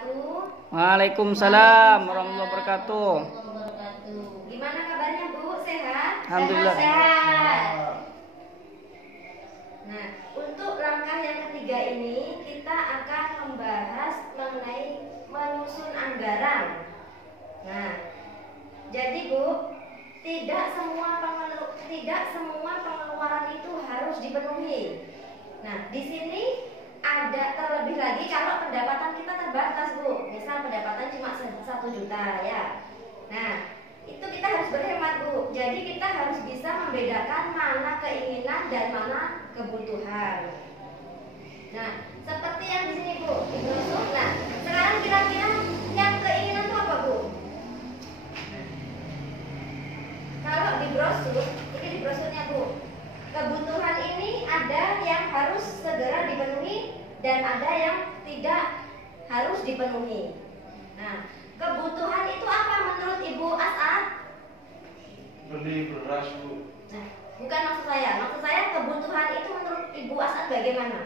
wabarakatuh. Waalaikumsalam warahmatullahi wabarakatuh. Gimana kabarnya Bu? Sehat? Alhamdulillah. Sehat. Nah, untuk langkah yang ketiga ini kita akan membahas mengenai menyusun anggaran. Nah, jadi Bu, tidak semua pengeluaran itu harus dipenuhi. Nah, di sini ada terlebih lagi kalau pendapatan kita terbatas Bu. Misal pendapatan cuma 1 juta ya. Nah, itu kita harus berhemat Bu. Jadi kita harus bisa membedakan mana keinginan dan mana kebutuhan. Nah, seperti yang di sini Bu, di brosur. Nah, sekarang kira-kira yang keinginan itu apa Bu? Nah, kalau di brosur, ini di brosurnya Bu. Kebutuhan ini ada yang harus segera dipenuhi dan ada yang tidak harus dipenuhi. Nah, kebutuhan itu apa menurut Ibu As'ad? Beli beras Bu. Nah, bukan maksud saya. Maksud saya kebutuhan itu menurut Ibu As'ad bagaimana?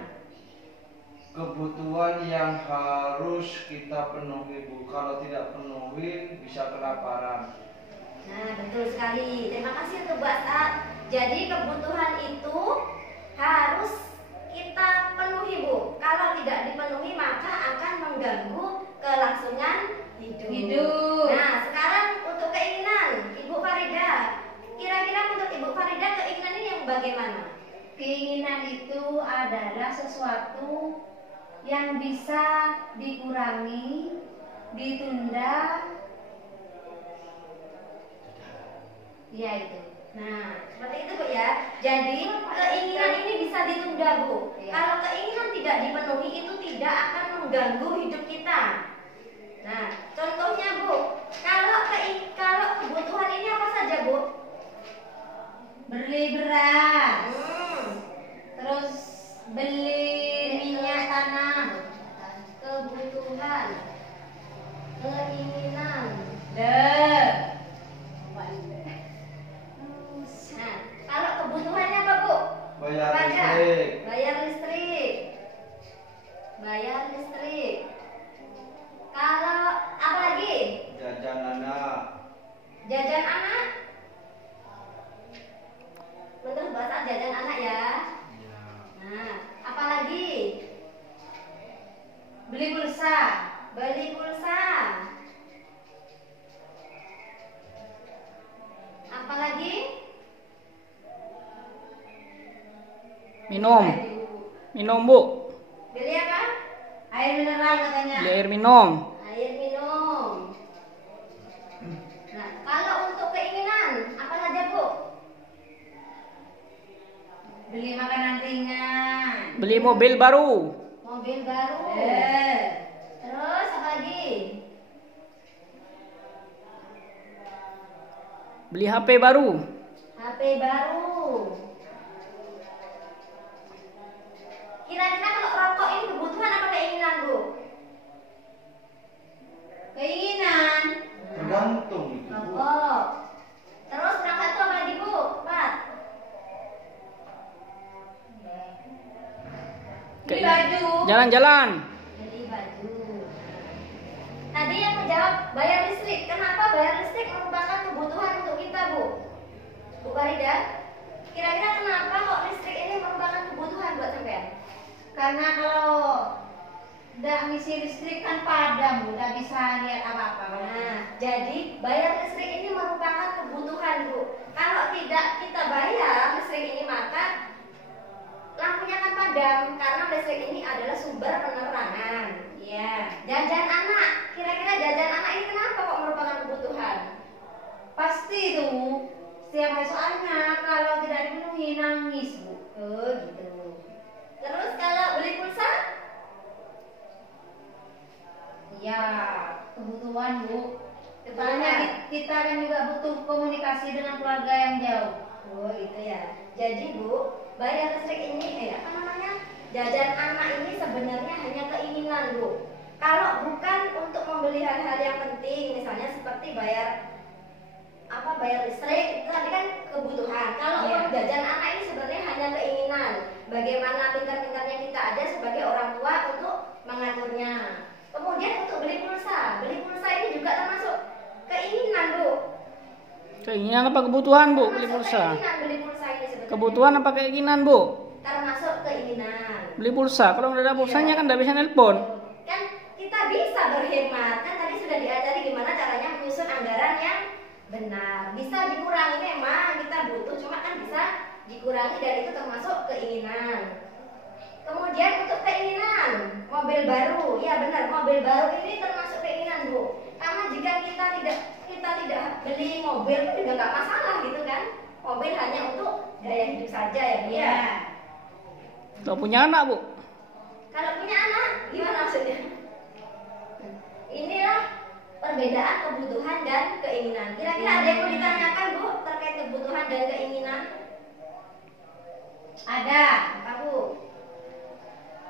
Kebutuhan yang harus kita penuhi Bu. Kalau tidak penuhi bisa kelaparan. Nah, betul sekali. Terima kasih untuk Bu As'ad. Jadi kebutuhan itu harus kita penuhi Bu. Kalau tidak dipenuhi maka akan mengganggu kelangsungan hidup. Nah, sekarang untuk keinginan Ibu Farida. Kira-kira untuk Ibu Farida keinginan ini yang bagaimana? Keinginan itu adalah sesuatu yang bisa dikurangi, ditunda, ya itu. Nah, seperti itu Bu ya. Jadi keinginan ini bisa ditunda Bu. Iya. Kalau keinginan tidak dipenuhi itu tidak akan mengganggu hidup kita. Nah, contohnya Bu, kalau kebutuhan ini apa saja Bu? Beli beras, Hmm, terus beli minyak tanah, kebutuhan, keinginan. Nah, kalau kebutuhannya apa Bu? Bayar Apa aja? listrik. Bayar listrik. Bayar listrik. Kalau apa lagi? Jajan anak. Jajan anak. Menurut bahasa jajan anak ya. Ya. Nah, apa lagi? beli pulsa, Beli pulsa. Apa lagi? Minum Bu. Beli apa? air mineral katanya. Beli air minum. Air minum. Nah, kalau untuk keinginan, apa saja Bu? Beli makanan ringan. Beli mobil baru. Mobil baru. Terus apa lagi? Beli HP baru. HP baru. Kira-kira kalau rokok ini kebutuhan apa keinginan Bu? Keinginan. Tergantung itu Bu. Rokok. Terus berangkat itu apa lagi Bu? 4. Beli baju. Jalan-jalan. Beli baju. Tadi yang menjawab bayar listrik. Kenapa bayar listrik merupakan kebutuhan untuk kita Bu? Bu Farida, kira-kira kenapa kok listrik ini merupakan kebutuhan buat sampean? Karena kalau tidak ngisi listrik kan padam, udah bisa lihat apa-apa. Nah, jadi bayar listrik ini merupakan kebutuhan Bu. Kalau tidak kita bayar listrik ini maka lampunya akan padam karena listrik ini adalah sumber penerangan. Iya. Jajan anak, kira-kira jajan anak ini kenapa kok merupakan kebutuhan? Pasti itu setiap hari soalnya kalau tidak dipenuhi nangis Bu. Oh gitu. Terus kalau beli pulsa? Ya kebutuhan Bu. Kebutuhan. Soalnya kita kan juga butuh komunikasi dengan keluarga yang jauh. Oh itu ya. Jadi Bu, bayar listrik ini apa namanya? Jajan anak ini sebenarnya hanya keinginan Bu. Kalau bukan untuk membeli hal-hal yang penting, misalnya seperti bayar listrik itu tadi kan kebutuhan. Kalau Iya. uang jajan anak ini sebenarnya hanya keinginan. Bagaimana pintar-pintarnya kita ada sebagai orang tua untuk mengaturnya. Kemudian untuk beli Keinginan apa kebutuhan, Bu? Beli pulsa. Beli pulsa ini sebetulnya. Kebutuhan apa keinginan, Bu? Termasuk keinginan. Beli pulsa. Kalau nggak ada pulsanya kan nggak bisa nelpon. Kan kita bisa berhemat. Kan tadi sudah diajari gimana caranya menyusun anggaran yang benar. Bisa dikurangi memang kita butuh, cuma kan bisa dikurangi dan itu termasuk keinginan. Kemudian untuk keinginan mobil baru, ya benar, mobil baru ini termasuk keinginan, Bu. Karena jika kita tidak beli mobil itu juga nggak masalah gitu kan. Mobil hanya untuk gaya hidup saja ya, Bu. Iya. Kalau punya anak, Bu. Kalau punya anak, gimana maksudnya? Inilah perbedaan kebutuhan dan keinginan. Kira-kira ada yang mau ditanyakan, Bu, terkait kebutuhan dan keinginan? Ada. Apa, Bu?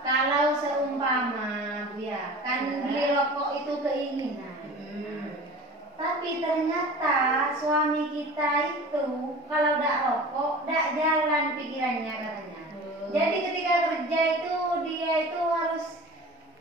Kalau seumpama Bu ya, kan beli rokok itu keinginan. Tapi ternyata suami kita itu kalau tidak rokok, tidak jalan pikirannya katanya. Jadi ketika kerja itu dia itu harus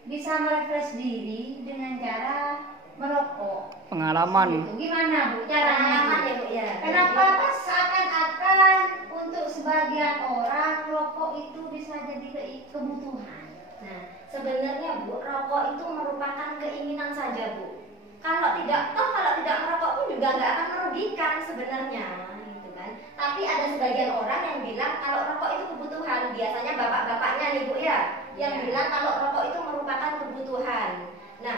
bisa merefresh diri dengan cara merokok. Pengalaman. Gitu. Gimana Bu caranya? Pengalaman Bu? ya, Bu ya. Kenapa pas seakan-akan untuk sebagian orang rokok itu bisa jadi kebutuhan? Nah, sebenarnya Bu, rokok itu merupakan keinginan saja, Bu. Kalau tidak merokok pun juga nggak akan merugikan sebenarnya, gitu kan. Tapi ada sebagian orang yang bilang kalau rokok itu kebutuhan. Biasanya bapak-bapaknya nih, Bu ya, yang bilang kalau rokok itu merupakan kebutuhan. Nah,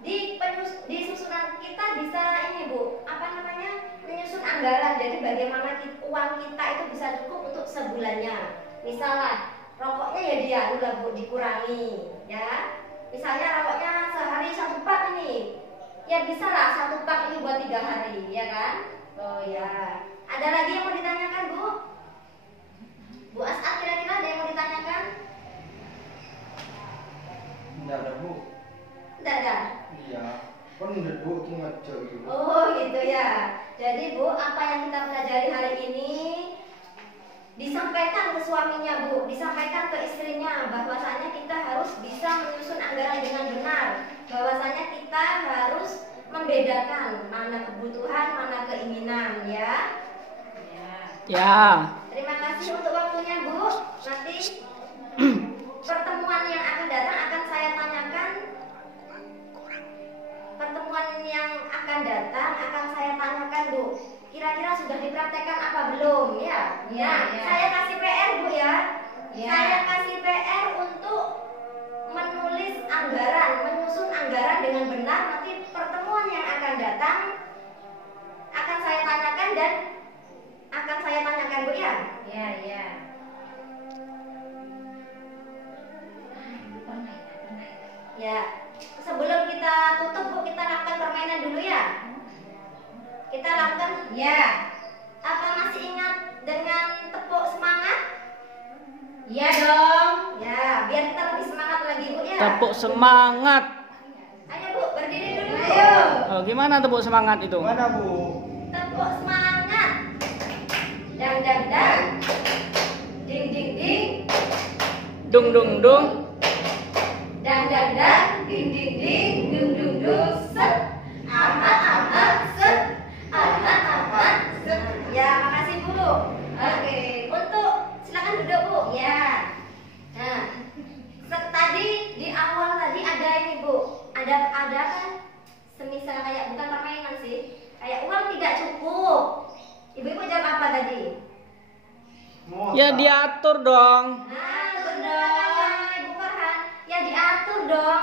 di susunan kita bisa ini, Bu, menyusun anggaran. Jadi bagaimana uang kita itu bisa cukup untuk sebulannya. Misalnya rokoknya ya dia Bu, dikurangi ya. Misalnya rokoknya sehari 1 pak ini, ya bisa lah 1 pak ini buat 3 hari, ya kan? Oh ya. Ada lagi yang mau ditanyakan, Bu? Bu As'ad, kira-kira ada yang mau ditanyakan? Tidak ada, Bu. Tidak ada. Iya. Kan udah Bu tuh ngajar gitu. Oh gitu ya. Jadi Bu, apa yang kita pelajari hari ini disampaikan ke suaminya, Bu, disampaikan ke istrinya, bahwasanya kita harus bisa menyusun anggaran dengan benar, bahwasanya kita harus membedakan mana kebutuhan, mana keinginan, ya. Ya. Terima kasih untuk waktunya, Bu. Nanti pertemuan yang akan datang akan saya tanyakan. Pertemuan yang akan datang akan saya tanyakan, Bu. Kira-kira sudah dipraktekkan apa belum, ya? Ya, Nah, ya. saya kasih PR, Bu ya. Ya. Saya kasih PR untuk menulis anggaran, menyusun anggaran dengan benar. Nanti pertemuan yang akan datang akan saya tanyakan dan akan saya tanyakan, Bu ya. Ya, ya. Ya. Sebelum kita tutup, Bu, kita lakukan permainan dulu ya. Kita lakukan. Ya. Apa masih ingat dengan tepuk semangat? Iya dong. Ya, biar kita lebih semangat lagi, Bu ya. Tepuk semangat. Ayo, Bu, berdiri dulu. Ayo. Oh, gimana tepuk semangat itu? Mana, Bu? Tepuk semangat. Dang dang dang. Ding ding ding. Dung dung dung. Dang dang dang. Ding ding ding. Dung dung dung. Set. Amat amat. Set. Amat amat. Set. Ya, makasih, Bu. Oke, untuk silakan duduk, Bu. Ya. Nah, tadi di awal tadi ada ini, Bu. Ada kan? Semisal kayak bukan permainan sih. Kayak uang tidak cukup. Ibu-ibu jawab apa tadi? Ya diatur dong. Nah, benar Ibu Farhan. Ya diatur dong.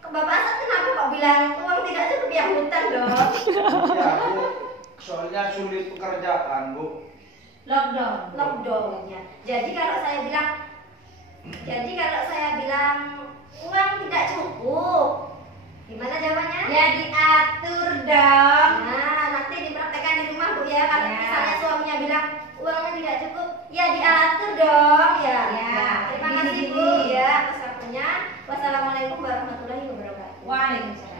Ke Bapak Asad kenapa kok bilang uang tidak cukup ya hutang dong? Iya, Bu. Soalnya sulit pekerjaan, Bu. Lockdown ya. Jadi kalau saya bilang uang tidak cukup, gimana jawabannya? Ya diatur dong. Nah, nanti dipraktekkan di rumah, Bu ya. Kalau Ya. misalnya suaminya bilang uangnya tidak cukup, ya diatur dong ya. Ya. Nah, terima kasih, Bu ya atas waktunya. Wassalamualaikum warahmatullahi wabarakatuh. Waalaikumsalam.